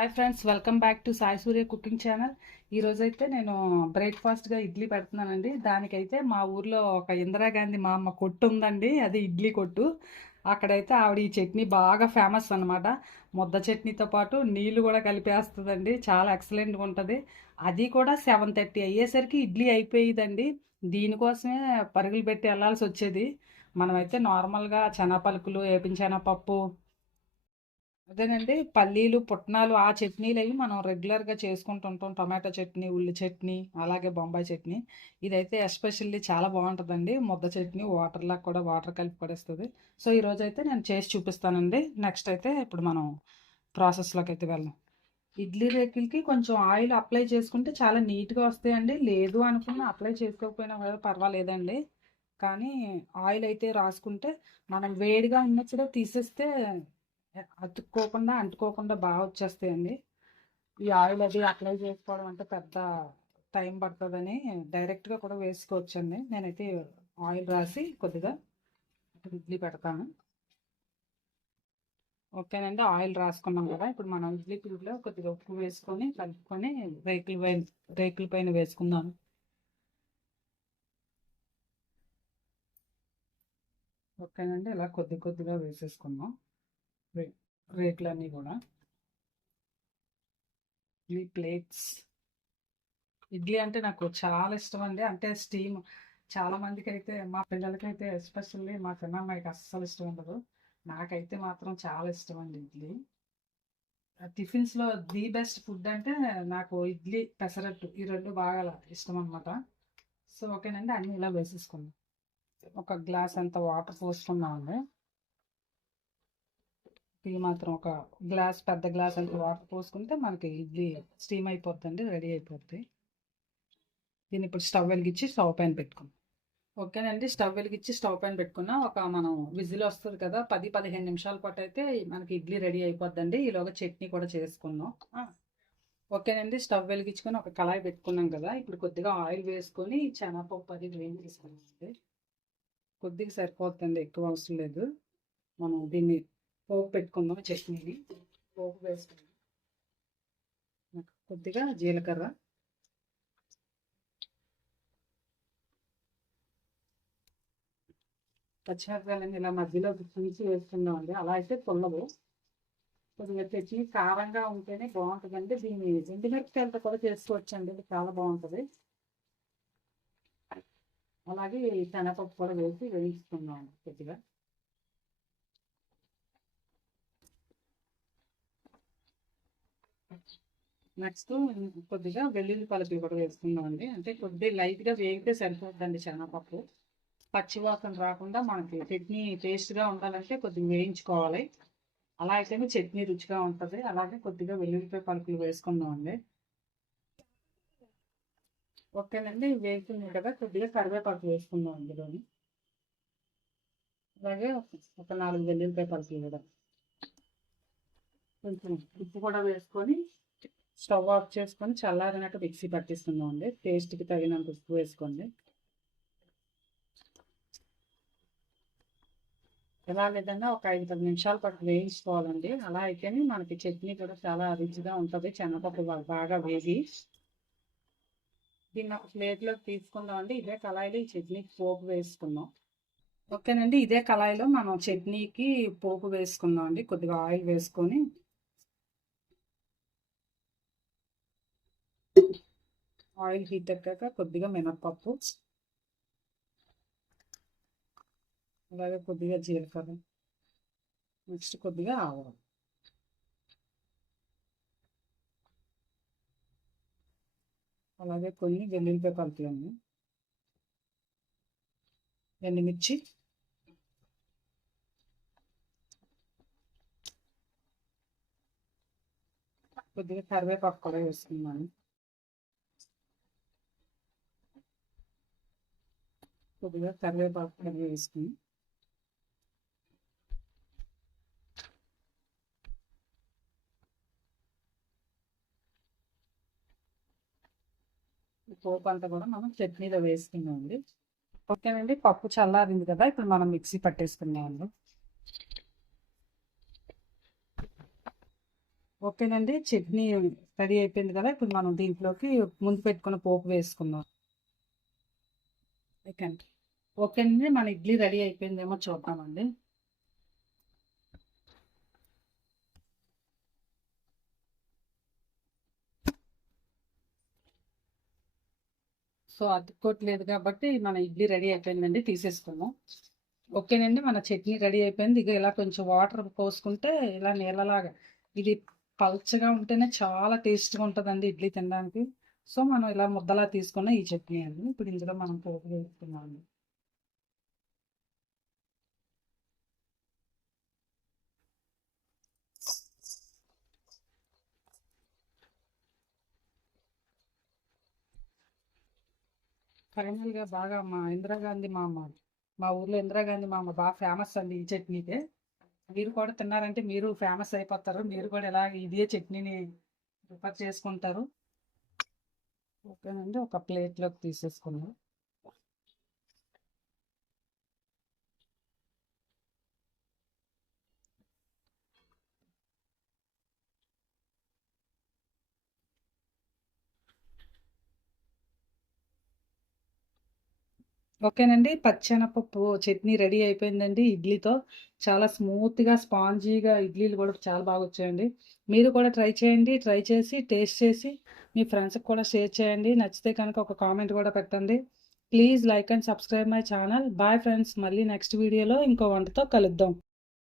Hi friends, welcome back to Sai Surya cooking channel. ఈరోజైతే నేను బ్రేక్ఫాస్ట్గా ఇడ్లీ పెడుతున్నానండి. దానికైతే మా ఊర్లో ఒక ఇందిరాగాంధీ మా అమ్మ కొట్టు ఉందండి, అది ఇడ్లీ కొట్టు. అక్కడైతే ఆవిడ ఈ చట్నీ బాగా ఫేమస్ అనమాట. ముద్ద చట్నీతో పాటు నీళ్ళు కూడా కలిపేస్తుందండి, చాలా ఎక్సలెంట్గా ఉంటుంది. అది కూడా 7:30 అయ్యేసరికి ఇడ్లీ అయిపోయేదండి. దీనికోసమే పరుగులు పెట్టి వెళ్ళాల్సి వచ్చేది. మనమైతే నార్మల్గా శనగపలుకులు, ఏపించెనగపప్పు, అదేనండి పల్లీలు, పుట్నాలు, ఆ చట్నీలు అవి మనం రెగ్యులర్గా చేసుకుంటుంటాం. టమాటో చట్నీ, ఉల్లి చట్నీ, అలాగే బొంబాయి చట్నీ. ఇదైతే ఎస్పెషల్లీ చాలా బాగుంటుందండి. ముద్ద చట్నీ వాటర్లా కూడా వాటర్ కలిపి పడేస్తుంది. సో ఈరోజు అయితే నేను చేసి చూపిస్తానండి. నెక్స్ట్ అయితే ఇప్పుడు మనం ప్రాసెస్లోకి అయితే వెళ్దాం. ఇడ్లీ రేకులకి కొంచెం ఆయిల్ అప్లై చేసుకుంటే చాలా నీట్గా వస్తాయండి. లేదు అనుకున్న అప్లై చేసుకోకపోయినా కూడా పర్వాలేదండి. కానీ ఆయిల్ అయితే రాసుకుంటే మనం వేడిగా ఉన్నప్పుడే తీసేస్తే అతుక్కోకుండా అంటుకోకుండా బాగా వచ్చేస్తాయండి. ఈ ఆయిల్ అది అప్లై చేసుకోవడం అంటే పెద్ద టైం పడుతుందని డైరెక్ట్గా కూడా వేసుకోవచ్చండి. నేనైతే ఆయిల్ రాసి కొద్దిగా ఇడ్లీ పెడతాను. ఓకేనండి, ఆయిల్ రాసుకున్నాం కదా. ఇప్పుడు మనం ఇడ్లీ పిండిలో కొద్దిగా ఉప్పు వేసుకొని కలుపుకొని రేకుల పైన వేసుకుందాం. ఓకేనండి, ఇలా కొద్దిగా వేసేసుకుందాం రేకులన్నీ కూడా. ఇడ్లీ ప్లేట్స్. ఇడ్లీ అంటే నాకు చాలా ఇష్టం అండి. అంటే స్టీమ్ చాలా మందికి అయితే, మా పిల్లలకైతే ఎస్పెషల్లీ మా చిన్నమ్మాయికి అస్సలు ఇష్టం ఉండదు. నాకైతే మాత్రం చాలా ఇష్టం అండి ఇడ్లీ. టిఫిన్స్లో ది బెస్ట్ ఫుడ్ అంటే నాకు ఇడ్లీ, పెసరట్టు, ఈ రెండు బాగా ఇష్టం అనమాట. సో ఓకేనండి, అన్నీ ఇలా వేసేసుకున్నాం. ఒక గ్లాస్ అంత వాటర్ పోసుకున్నామండి. ఇది మాత్రం ఒక గ్లాస్, పెద్ద గ్లాస్ అంత వాటర్ పోసుకుంటే మనకి ఇడ్లీ స్టీమ్ అయిపోద్దండి, రెడీ అయిపోద్ది. దీన్ని ఇప్పుడు స్టవ్ వెలిగించి స్టవ్ పైన పెట్టుకున్నాం. ఓకేనండి, స్టవ్ వెలిగించి స్టవ్ పైన పెట్టుకున్నా. ఒక మనం విజిల్ వస్తుంది కదా, 10-15 నిమిషాల పాటు అయితే మనకి ఇడ్లీ రెడీ అయిపోద్దండి. ఈలోగా చట్నీ కూడా చేసుకుందాం. ఓకేనండి, స్టవ్ వెలిగించుకొని ఒక కళాయి పెట్టుకున్నాం కదా. ఇప్పుడు కొద్దిగా ఆయిల్ వేసుకొని శనగపప్పు అది వేయించేసుకోండి. కొద్దిగా సరిపోతుందండి, ఎక్కువ అవసరం లేదు. మనం దీన్ని పోపు పెట్టుకుందాం. చట్నీని పోపు వేసుకుందాం. కొద్దిగా జీలకర్ర, పచ్చిమిరపకాయలన్నీ ఇలా మధ్యలో తుంచి వేసుకుందామండి. అలా అయితే పుల్లవు. కొద్దిగా తెచ్చి కారంగా ఉంటేనే బాగుంటుందండి. దీన్ని ఎండుమిరపకాయలతో కూడా చేసుకోవచ్చండి, ఇది చాలా బాగుంటుంది. అలాగే శనగపప్పు కూడా వేసి వేయించుకుందాం కొద్దిగా. నెక్స్ట్ కొద్దిగా వెల్లుల్లి పలుకులు కూడా వేసుకుందాం అండి. అంటే కొద్దిగా లైట్గా వేగితే సరిపోతుందండి శనగపప్పు. పచ్చివాసన రాకుండా మనకి చట్నీ టేస్ట్గా ఉండాలంటే కొద్దిగా వేయించుకోవాలి. అలా అయితేనే చట్నీ రుచిగా ఉంటుంది. అలాగే కొద్దిగా వెల్లుల్లిపాయ పలుకులు వేసుకుందాం అండి. ఓకేనండి, వేసుకున్నాం కదా. కొద్దిగా కరివేపాకు వేసుకుందాం అందులోని. అలాగే ఒక 4 వెల్లుల్లిపాయ పలుకులు కూడా. కొంచెం ఉప్పు కూడా వేసుకొని స్టవ్ ఆఫ్ చేసుకొని చల్లారినట్టు మిక్సీ పట్టిస్తున్నాం అండి. టేస్ట్కి తగినంత ఉప్పు వేసుకోండి. ఇలా విధంగా ఒక 5-10 నిమిషాల పాటు వేయించుకోవాలండి. అలా అయితేనే మనకి చట్నీ కూడా చాలా రుచిగా ఉంటుంది. శనగపప్పు బాగా వేగి. దీన్ని ఒక ప్లేట్లోకి తీసుకుందామండి. ఇదే కళాయిలో ఈ చట్నీకి పోపు వేసుకుందాం. ఓకేనండి, ఇదే కళాయిలో మనం చట్నీకి పోపు వేసుకుందాం అండి. కొద్దిగా ఆయిల్ వేసుకొని ఆయిల్ హీట్ ఎక్కాక కొద్దిగా మినప్పప్పు, అలాగే కొద్దిగా జీలకర్ర, నెక్స్ట్ కొద్దిగా ఆవాలు, అలాగే కొన్ని వెల్లుల్లిపాయ పలుకులండి, ఎండుమిర్చి, కొద్దిగా కరివేపాకు కూడా వేసుకున్నాను. కొద్దిగా కరివేపాకు కరివే వేసుకుని పోపు అంతా కూడా మనం చట్నీలో వేసుకున్నామండి. ఓకేనండి, పప్పు చల్లారింది కదా. ఇప్పుడు మనం మిక్సీ పట్టేసుకున్నామండి. ఓకేనండి, చట్నీ రెడీ అయిపోయింది కదా. ఇప్పుడు మనం దీంట్లోకి ముందు పెట్టుకున్న పోపు వేసుకుందాం. ఓకేనండి, మన ఇడ్లీ రెడీ అయిపోయిందేమో చూద్దామండి. సో అతుక్కోవట్లేదు కాబట్టి మన ఇడ్లీ రెడీ అయిపోయిందండి, తీసేసుకుందాం. ఓకేనండి, మన చట్నీ రెడీ అయిపోయింది. ఇక ఇలా కొంచెం వాటర్ పోసుకుంటే ఇలా నీళ్ళలాగా ఇది పల్చగా ఉంటేనే చాలా టేస్ట్గా ఉంటుందండి ఇడ్లీ తినడానికి. సో మనం ఇలా ముద్దలా తీసుకున్న ఈ చట్నీ అండి. ఇప్పుడు ఇందులో మనం పోపు వేసుకున్నాం. ఫైనల్గా బాగా మా ఇందిరాగాంధీ మామ, మా ఊర్లో ఇందిరాగాంధీ మామ బాగా ఫేమస్ అండి ఈ చట్నీకే. మీరు కూడా తిన్నారంటే మీరు ఫేమస్ అయిపోతారు. మీరు కూడా ఇలా ఇదే చట్నీని ప్రిపేర్ చేసుకుంటారు. ఓకేనండి, ఒక ప్లేట్లోకి తీసేసుకున్నాం. ఓకేనండి, పచ్చెనపప్పు చట్నీ రెడీ అయిపోయిందండి ఇడ్లీతో. చాలా స్మూత్గా స్పాంజీగా ఇడ్లీలు కూడా చాలా బాగా వచ్చాయండి. మీరు కూడా ట్రై చేయండి. ట్రై చేసి టేస్ట్ చేసి మీ ఫ్రెండ్స్కి కూడా షేర్ చేయండి. నచ్చితే కనుక ఒక కామెంట్ కూడా పెట్టండి. Please like and subscribe my channel. Bye friends, మళ్ళీ నెక్స్ట్ వీడియోలో ఇంకో వంటతో కలుద్దాం.